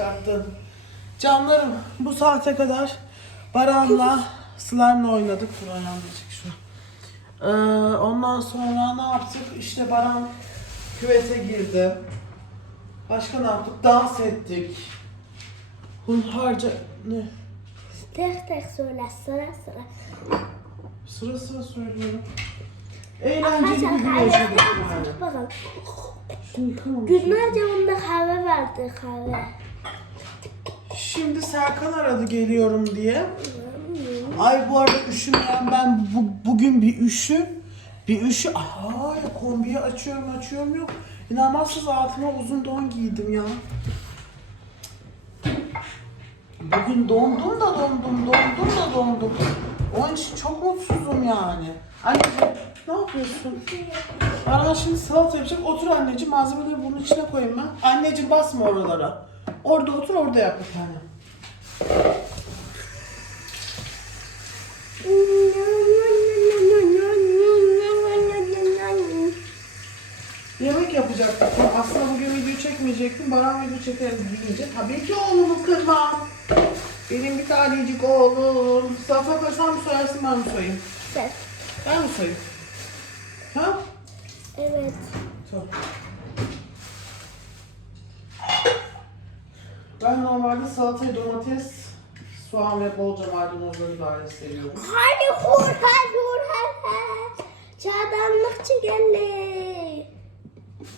başlattın. Canlarım bu saate kadar Baran'la Slime'la oynadık. Dur ayağım diyecek şu. Ee, ondan sonra ne yaptık? İşte Baran küvete girdi. Başka ne yaptık? Dans ettik. Hunharca ne? Tek tek söyle sıra sıra. Sıra sıra söylüyorum. Eğlenceli bir gün yaşadık yani. bakalım. Günlerce bunda kahve vardı kahve. Şimdi Serkan aradı geliyorum diye. Ay bu arada üşümeyen ben bu, bugün bir üşü. Bir üşü. Ay kombiyi açıyorum açıyorum yok. İnanmazsınız altıma uzun don giydim ya. Bugün dondum da dondum, dondum da dondum. Onun için çok mutsuzum yani. Anneciğim ne yapıyorsun? Bana şimdi salata yapacak. Otur anneciğim malzemeleri bunun içine koyayım ben. Anneciğim basma oralara. Orada otur orada yap bir tane. Yemek yapacaktık. Aslında bugün video çekmeyecektim. Baran video çekeriz deyince. Tabii ki oğlumu kırmam. Benim bir tanecik oğlum. Safa sen mi soyarsın ben mi soyayım? Sen. Ben mi soyayım? Ha? Evet. Tamam. Ben normalde salatayı domates, soğan ve bolca maydanozları gayet seviyorum. Hadi hur hadi hur hadi. Çağdanlıkçı geldi.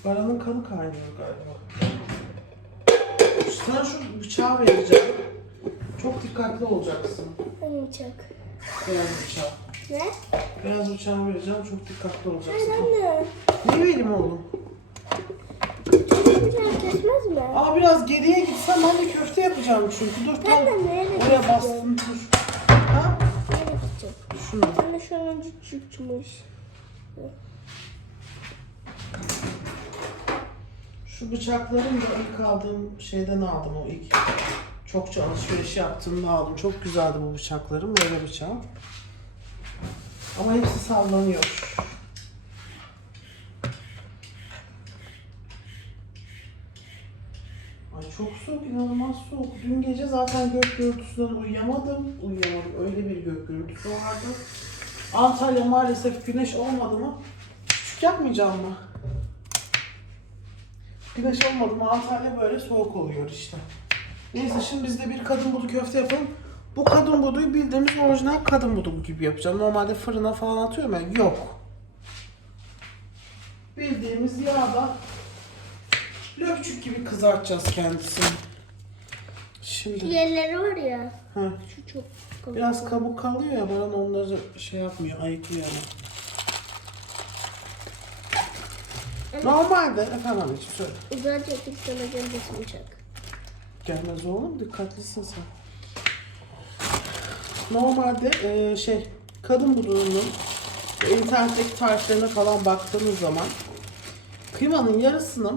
Baranın kanı kaynıyor galiba. Sana şu bıçağı vereceğim. Çok dikkatli olacaksın. Hangi bıçak? Beyaz bıçağı. Ne? Beyaz bıçağı vereceğim. Çok dikkatli olacaksın. Hayır anne. Ne vereyim oğlum? Kesmez mi? Aa biraz geriye gitsem ben de köfte yapacağım çünkü. Dur tam Ben de nereye oraya bastım dur. Ha? Nereye gideceğim? Şunu. Anne şunun çıkmış. Şu bıçakların da ilk aldığım şeyden aldım o ilk. Çokça alışveriş yaptığımda aldım. Çok güzeldi bu bıçaklarım. Böyle bıçağım. Ama hepsi sallanıyor. Ay çok soğuk, inanılmaz. Dün gece zaten gök gürültüsünden uyuyamadım. Uyuyamadım. Öyle bir gök gürültüsü vardı. Antalya maalesef güneş olmadı mı? Küçük yapmayacağım mı? Güneş olmadı mı Antalya böyle soğuk oluyor işte. Neyse şimdi biz de bir kadın budu köfte yapalım. Bu kadın buduyu bildiğimiz orijinal kadın budu gibi yapacağım. Normalde fırına falan atıyorum ya. Yok. Bildiğimiz yağda löpçük gibi kızartacağız kendisini. Şimdi Yerleri var ya. ha, Şu çok biraz kabuk kalıyor ya bana onları şey yapmıyor, ayıklıyor ama. Normalde efendim anneciğim söyle. Uzanca bir sana gelmesin bıçak. Gelmez oğlum dikkatlisin sen. Normalde e, şey kadın budunun internetteki tariflerine falan baktığınız zaman kıymanın yarısını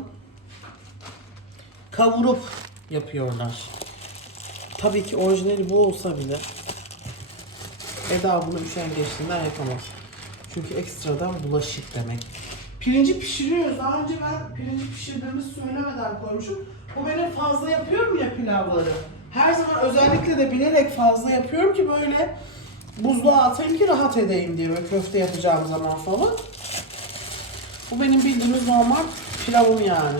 kavurup yapıyorlar. Tabii ki orijinali bu olsa bile Eda bunu üşengeçliğinden yapamaz. Çünkü ekstradan bulaşık demek. Pirinci pişiriyoruz. Daha önce ben pirinci pişirdiğimizi söylemeden koymuşum. Bu benim fazla yapıyorum ya pilavları. Her zaman özellikle de bilerek fazla yapıyorum ki böyle buzluğa atayım ki rahat edeyim diye böyle köfte yapacağım zaman falan. Bu benim bildiğimiz normal pilavım yani.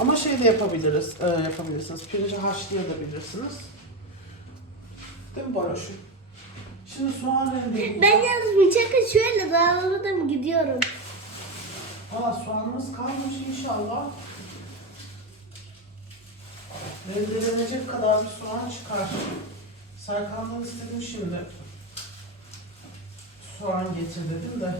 Ama şey de yapabiliriz, e, yapabilirsiniz. Pirinci haşlayabilirsiniz. Değil mi Baroş'um? Şimdi soğan rendeleyeceğim. Ben yalnız bıçakı şöyle dağılmadan gidiyorum. Valla soğanımız kalmış inşallah. Rendelenecek kadar bir soğan çıkar. Serkan'dan istedim şimdi. Soğan getir dedim de.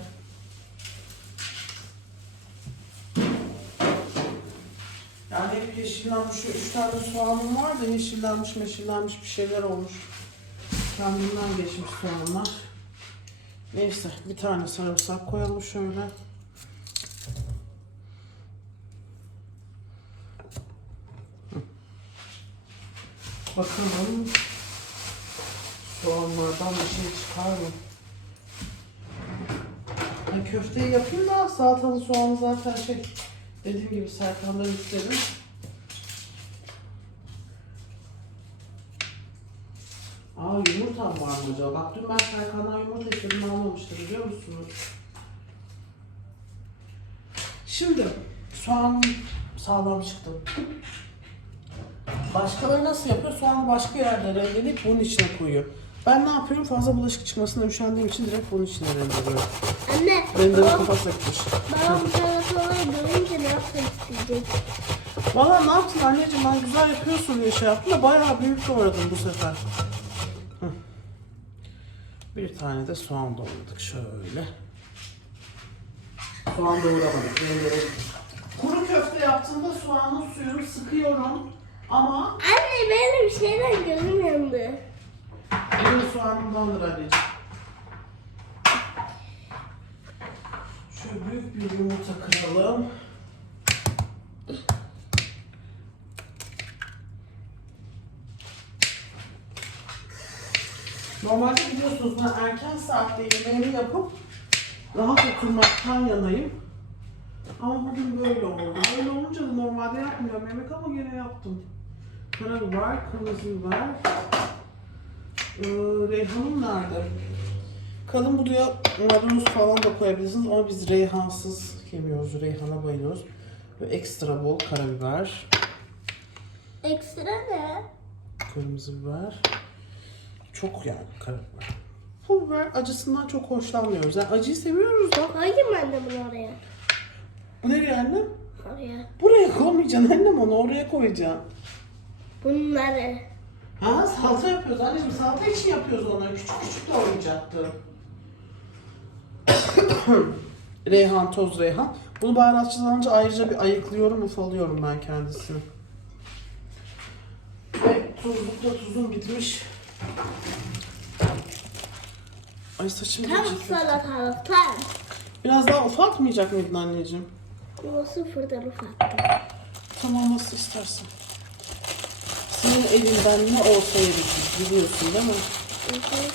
Yani hep yeşillenmiş, üç tane soğanım var da yeşillenmiş meşillenmiş bir şeyler olmuş. Kendimden geçmiş soğanlar. Neyse bir tane sarımsak koyalım şöyle. Bakalım soğanlardan bir şey çıkar mı? Ya köfteyi yapayım da salatalı soğanı zaten şey Dediğim gibi Serkan'dan istedim. Aa yumurta var mı acaba? Bak dün ben Serkan'dan yumurta istedim almamıştı biliyor musunuz? Şimdi soğan sağlam çıktı. Başkaları nasıl yapıyor? Soğan başka yerde rendeleyip bunun içine koyuyor. Ben ne yapıyorum? Fazla bulaşık çıkmasına üşendiğim için direkt bunun içine rendeliyorum. Anne, Rendenin babam, kafası gitmiş. babam salataları görünce ne yapmak isteyecek? Valla ne yaptın anneciğim ben güzel yapıyorsun diye şey yaptım da bayağı büyük doğradım bu sefer. Hı. Bir tane de soğan doğradık şöyle. Soğan doğramadık. Kuru köfte yaptığımda soğanın suyunu sıkıyorum ama Anne benim şeyden gözüm yandı. Benim soğanımdandır anneciğim. Şöyle büyük bir yumurta kıralım. Normalde biliyorsunuz ben erken saatte yemeğimi yapıp rahat oturmaktan yanayım. Ama bugün böyle oldu. Böyle olunca da normalde yapmıyorum yemek ama gene yaptım. Karabiber, kırmızı biber. Ee, reyhanım nerede? Kalın buduya maydanoz falan da koyabilirsiniz ama biz reyhansız yemiyoruz. Reyhana bayılıyoruz. Ve ekstra bol karabiber, Ekstra ne? kırmızı biber. Çok yani karabiber. Pul biber acısından çok hoşlanmıyoruz. Yani acıyı seviyoruz da. Koydum anne bunu oraya. Bu nereye annem? Oraya. Buraya koymayacaksın annem onu oraya koyacaksın. Bunları. Ha salata yapıyoruz anneciğim salata için yapıyoruz onu. Küçük küçük doğrayacaktı. reyhan, toz reyhan. Bunu baharatçıdan ayrıca bir ayıklıyorum, ufalıyorum ben kendisini. Ve tuzlukta tuzum bitmiş. Ay saçım Tam gidecek. salatalık tam. Biraz daha ufaltmayacak mıydın anneciğim? Bu sıfırdan ufattım. Tamam nasıl istersen. Senin elinden ne olsa yedik biliyorsun değil mi? Hı hı.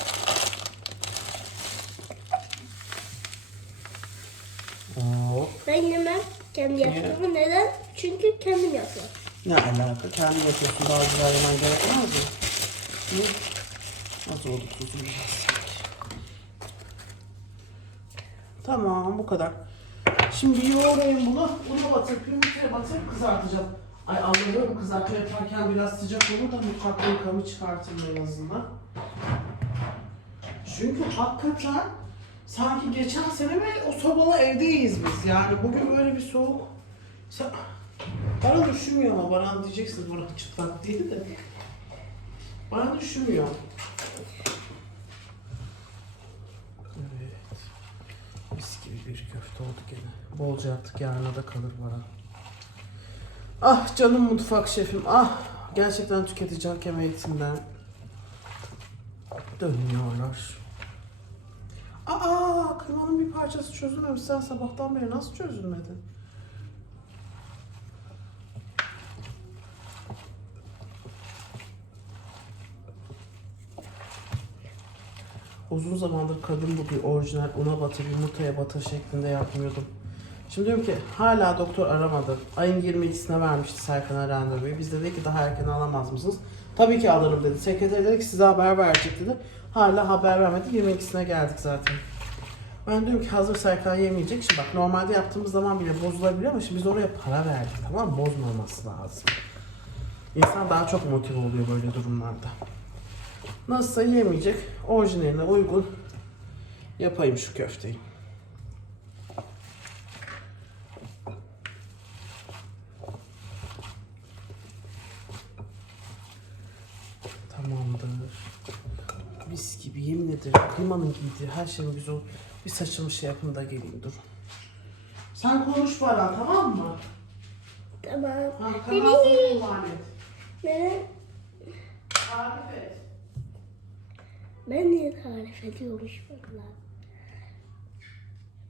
Hop. Ben yemem. Kendi yaptığımı neden? Çünkü kendim yapıyorum. Ne alaka? Kendin yapıyorsun. Daha güzel yemen gerekmez mi? Hı? Az oldu tuzum biraz. Tamam bu kadar. Şimdi yoğurayım bunu. Buna batırıp yumurtaya batırıp kızartacağım. Ay anlıyorum kızartma yaparken biraz sıcak olur da mutfakta yıkamı çıkartırım en azından. Çünkü hakikaten sanki geçen sene ve o sobalı evdeyiz biz. Yani bugün böyle bir soğuk. Sen... Baran üşümüyor ama Baran diyeceksiniz Baran çıplak değil de. Baran üşümüyor. Evet. Mis gibi bir köfte oldu gene. Bolca yaptık yarına da kalır Baran. Ah canım mutfak şefim ah. Gerçekten tüketici hakem eğitimden. Dönüyorlar. Aa kıymanın bir parçası çözülmemiş. Sen sabahtan beri nasıl çözülmedi? Uzun zamandır kadın bu bir orijinal una batır yumurtaya batır şeklinde yapmıyordum. Şimdi diyorum ki hala doktor aramadı. Ayın 22'sine vermişti Serkan'a randevuyu. Biz de dedik ki daha erken alamaz mısınız? Tabii ki alırım dedi. Sekreter dedi ki size haber verecek dedi. Hala haber vermedi. 22'sine geldik zaten. Ben diyorum ki hazır Serkan yemeyecek. Şimdi bak normalde yaptığımız zaman bile bozulabiliyor ama şimdi biz oraya para verdik tamam mı? Bozmaması lazım. İnsan daha çok motive oluyor böyle durumlarda. Nasılsa yemeyecek. Orijinaline uygun yapayım şu köfteyi. Tamamdır. Mis gibi yemin ederim kıymanın giydiği her şeyin güzel. Bir saçımı şey yapın da geleyim dur. Sen konuş bana tamam mı? Tamam. Ha, kanal sana emanet. Neden? Tarif et. Ben niye tarif ediyormuşum lan?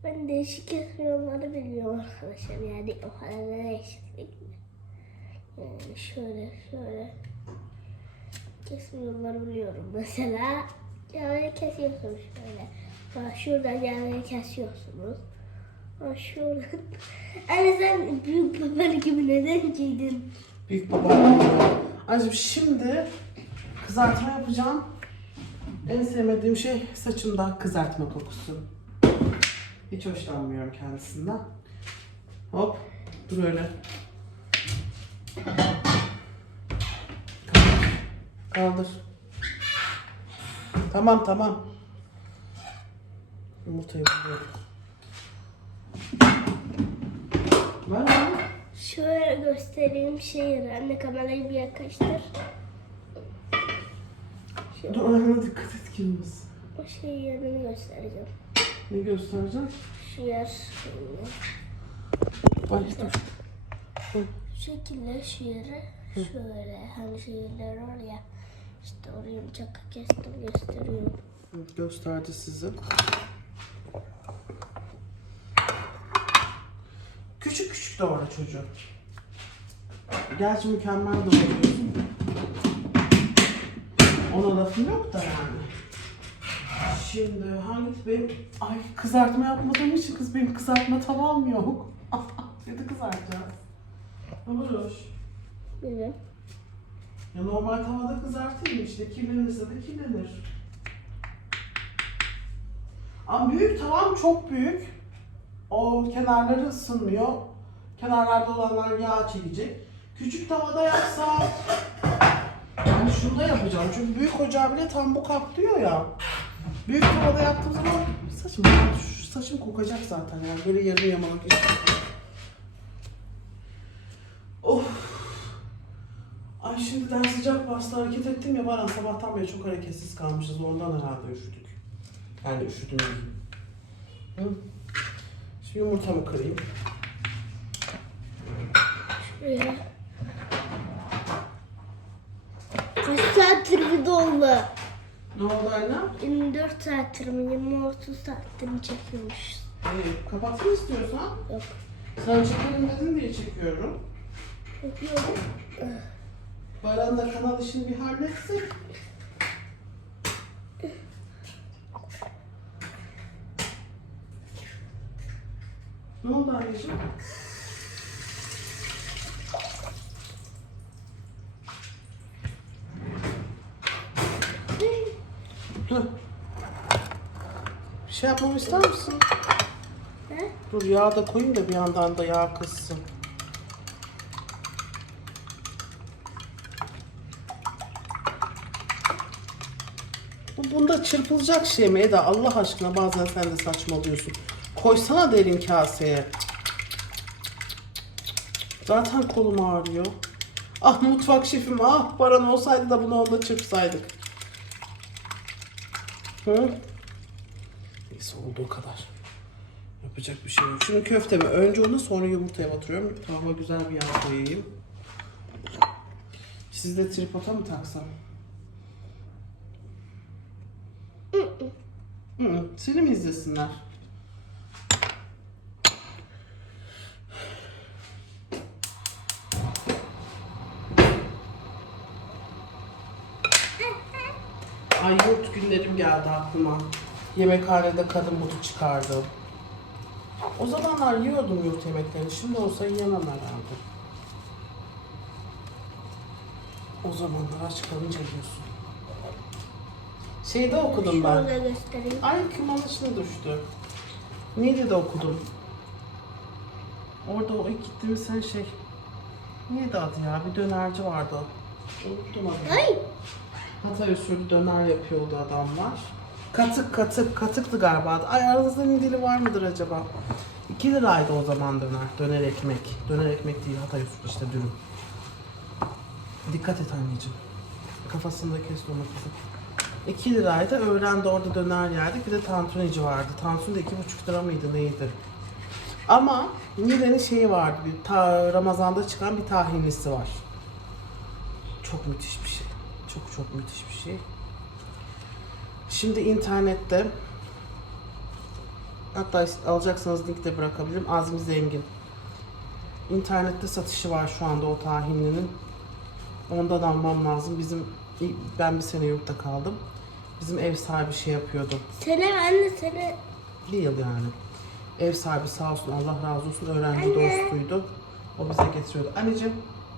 Ben değişik kesmiyorları biliyorum arkadaşlar. Yani o kadar da değişiklik mi? Yani şöyle şöyle kesmiyorları biliyorum. Mesela yani kesiyorsunuz şöyle. Bak şuradan yani kesiyorsunuz. Bak şuradan. Anne sen büyük baba gibi neden giydin? Büyük baba. Anneciğim şimdi kızartma yapacağım. En sevmediğim şey saçımda kızartma kokusu. Hiç hoşlanmıyorum kendisinden. Hop. Dur öyle. Kaldır. Tamam tamam. Yumurtayı buluyorum. Ver lan. Şöyle göstereyim şeyi. Anne kamerayı bir yaklaştır. Şu, Dur ayağına dikkat et kirimiz. o şeyin yerini göstereceğim. Ne göstereceğim? Şu yer. Ay dur. Şu şekilde şu yere şöyle hani şeyler var ya. İşte oraya bıçakla kestim gösteriyorum. Gösterdi sizi. Küçük küçük doğru çocuğu. Gerçi mükemmel doğruyorsun. Ona lafım yok da yani. Şimdi hangi benim ay kızartma yapmadığım için kız benim kızartma tavam yok. Dedi kızartacağız. Ne var hoş? Ya normal tavada kızartayım işte. Kirlenirse de kirlenir. Ama büyük tavam çok büyük. O kenarları ısınmıyor. Kenarlarda olanlar yağ çekecek. Küçük tavada yapsam yani şunu da yapacağım. Çünkü büyük ocağı bile tam bu kaplıyor ya. Büyük tavada yaptığım zaman saçım, saçım kokacak zaten yani böyle yarım yamalak işte. Ay şimdiden sıcak bastı hareket ettim ya Baran sabahtan beri çok hareketsiz kalmışız ondan herhalde üşüdük. Yani üşüdüm. Hı? Şimdi yumurtamı kırayım. Şuraya. Kaç saattir bir doldu? Ne oldu anne? 24 saattir mi 20-30 saattir mi çekiyormuşuz? İyi, kapatayım istiyorsan. Yok. Sen çekelim dedin diye çekiyorum. Çekiyorum. Baran da kanal işini bir halletsek. Ne oldu anneciğim? Hı. Bir şey yapmamı ister misin? Ne? Dur yağ da koyayım da bir yandan da yağ kızsın. Bu bunda çırpılacak şey mi Eda? Allah aşkına bazen sen de saçmalıyorsun. Koysana derin kaseye. Zaten kolum ağrıyor. Ah mutfak şefim ah paran olsaydı da bunu onda çırpsaydık. Hı? Neyse olduğu kadar. Yapacak bir şey yok. Şimdi köftemi önce onu sonra yumurtaya batırıyorum. Tavama güzel bir yağ koyayım. Siz de tripoda mı taksam? Seni mi izlesinler? Ay yurt günlerim geldi aklıma. Yemekhanede kadın butu çıkardım. O zamanlar yiyordum yurt yemeklerini. Şimdi olsa yiyemem herhalde. O zamanlar aç kalınca yiyorsun. Şeyde okudum ben. Göstereyim. Ay kımanın içine düştü. Neydi de okudum. Orada o ilk gittiğimiz sen şey. Neydi adı ya? Bir dönerci vardı. Unuttum adını. Ay. Hatay usulü döner yapıyordu adamlar. Katık katık katıktı galiba. Ay aranızda dili var mıdır acaba? 2 liraydı o zaman döner. Döner ekmek. Döner ekmek değil Hatay usulü işte dürüm. Dikkat et anneciğim. Kafasında kes onu kızım. 2 liraydı. Öğlende orada döner yerdik. Bir de tantunici vardı. Tantuni de 2,5 lira mıydı neydi? Ama Nide'nin şeyi vardı. Bir ta, Ramazan'da çıkan bir tahinlisi var. Çok müthiş bir şey. Çok çok müthiş bir şey. Şimdi internette hatta alacaksanız link de bırakabilirim. Azmi Zengin. İnternette satışı var şu anda o tahinlinin. Ondan almam lazım. Bizim ben bir sene yurtta kaldım. Bizim ev sahibi şey yapıyordu. Sene anne sene. Bir yıl yani. Ev sahibi sağ olsun Allah razı olsun öğrenci Anne. dostuydu. O bize getiriyordu. Anneciğim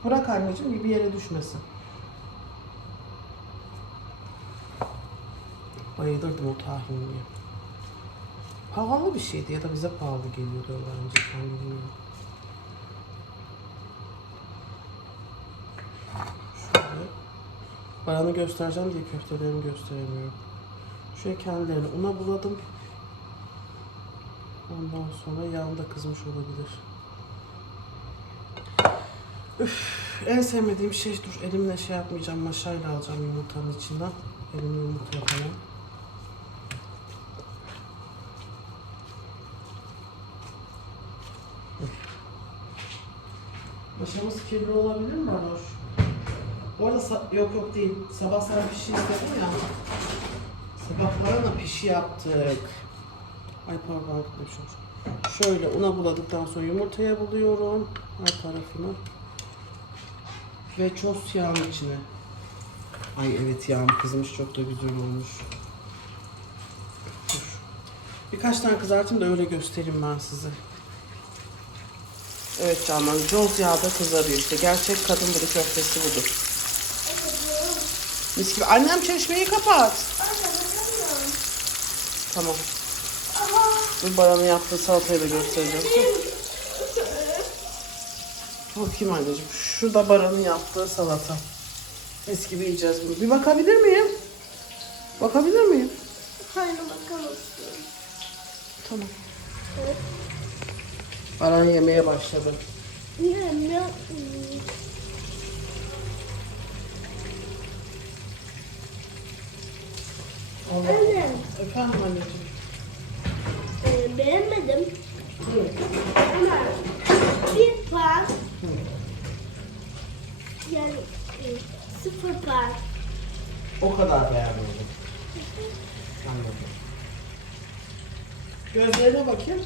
bırak anneciğim bir yere düşmesin. Bayılırdım o tahinliye. Pahalı bir şeydi ya da bize pahalı geliyordu öğrenciyken bilmiyorum. Şöyle. Bayanı göstereceğim diye köftelerimi gösteremiyorum. Şöyle kendilerini una buladım. Ondan sonra yağında kızmış olabilir. Üf, en sevmediğim şey dur elimle şey yapmayacağım maşayla alacağım yumurtanın içinden. Elimle yumurta yapamam. Üf. Maşamız kirli olabilir mi Anoş? Bu arada yok yok değil. Sabah sana pişi istedim ya. Sabah bana pişi yaptık. Ay pardon arkadaşlar. Şöyle una buladıktan sonra yumurtaya buluyorum. Her tarafını. Ve ços yağın içine. Ay evet yağım kızmış çok da güzel olmuş. Dur. Birkaç tane kızartayım da öyle göstereyim ben size. Evet canlar, coz yağda kızarıyor işte. Gerçek kadın biri köftesi budur. Mis gibi. Annem çeşmeyi kapat. Tamam. Dur Baran'ın yaptığı salatayı da göstereceğim. Bakayım anneciğim. Şurada Baran'ın yaptığı salata. Mis gibi yiyeceğiz bunu. Bir bakabilir miyim? Bakabilir miyim? Hayır bakalım. Tamam. Baran yemeye başladı. Ne ne? Allah. Anne, Efendim anneciğim. e, beğenmedim Hı. ama bir puan yani e, sıfır puan. O kadar beğenmedim. Anladım. Gözlerine bakayım.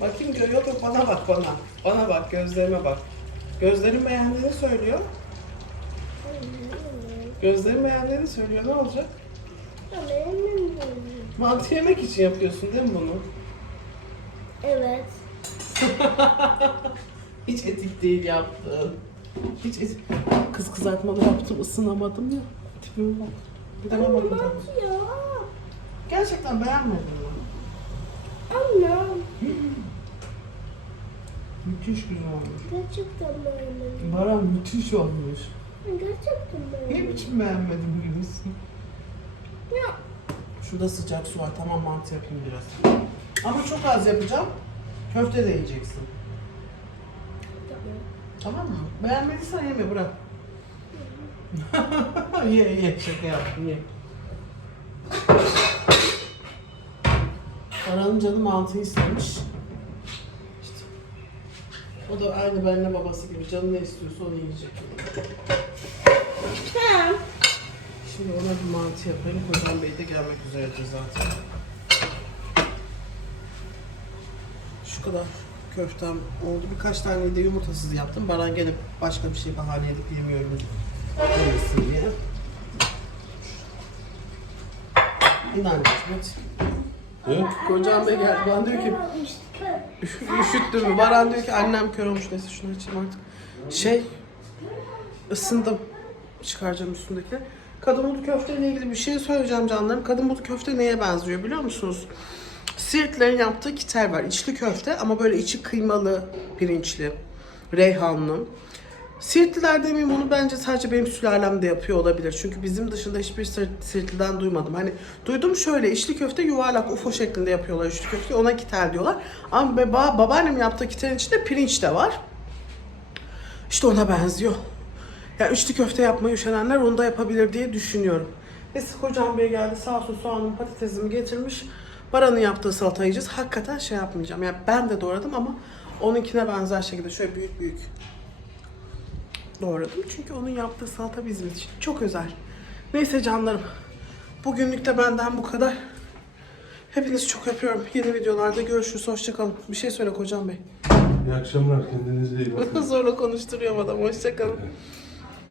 Bakayım gö yok yok bana bak bana. Bana bak gözlerime bak. Gözlerin beğendiğini söylüyor. Gözlerin beğendiğini söylüyor. Ne olacak? Mantı yemek için yapıyorsun değil mi bunu? Evet. Hiç etik değil yaptın. Hiç etik. Kız kızartmalı yaptım ısınamadım ya. Tipime bak. Bir de ben ya. Gerçekten beğenmedin mi? Anne. Müthiş güzel olmuş. Gerçekten beğenmedim. Baran müthiş olmuş. Gerçekten Ne beğenmedim. biçim beğenmedin birisi? Ya. Şurada sıcak su var. Tamam mantı yapayım biraz. Ama çok az yapacağım. Köfte de yiyeceksin. Tamam. Mı? Beğenmediysen yeme bırak. ye ye şaka yaptım ye. Baran'ın canı mantı istemiş. İşte. O da aynı benimle babası gibi canı ne istiyorsa onu yiyecek. Tamam. Şimdi ona bir mantı yapayım. Hocam Bey de gelmek üzeredir zaten. Şu kadar köftem oldu. Birkaç tane de yumurtasız yaptım. Baran gelip başka bir şey bahane edip yemiyorum demesin diye. İn anneciğim hadi. Kocam Bey geldi. Bana diyor ki "Üş- üşüttün mü? Baran diyor ki annem kör olmuş. Neyse şunu açayım artık. Şey ısındım. Çıkaracağım üstündeki. Kadın budu köfte ile ilgili bir şey söyleyeceğim canlarım. Kadın budu köfte neye benziyor biliyor musunuz? Siirtlerin yaptığı kiter var. İçli köfte ama böyle içi kıymalı, pirinçli, reyhanlı. Siirtliler demeyeyim onu bence sadece benim sülalemde yapıyor olabilir. Çünkü bizim dışında hiçbir Siirt- Siirtli'den duymadım. Hani duydum şöyle içli köfte yuvarlak UFO şeklinde yapıyorlar içli köfte ona kitel diyorlar. Ama baba, babaannem yaptığı kiterin içinde pirinç de var. İşte ona benziyor. Ya içli köfte yapmayı üşenenler onu da yapabilir diye düşünüyorum. Neyse kocam bey geldi sağ olsun soğanın patatesimi getirmiş. Baran'ın yaptığı salata yiyeceğiz. Hakikaten şey yapmayacağım. Yani ben de doğradım ama onunkine benzer şekilde şöyle büyük büyük doğradım. Çünkü onun yaptığı salata bizim için çok özel. Neyse canlarım. Bugünlük de benden bu kadar. Hepinizi çok öpüyorum. Yeni videolarda görüşürüz. Hoşçakalın. Bir şey söyle kocam bey. İyi akşamlar. Kendinize iyi bakın. Zorla konuşturuyorum adam. Hoşçakalın.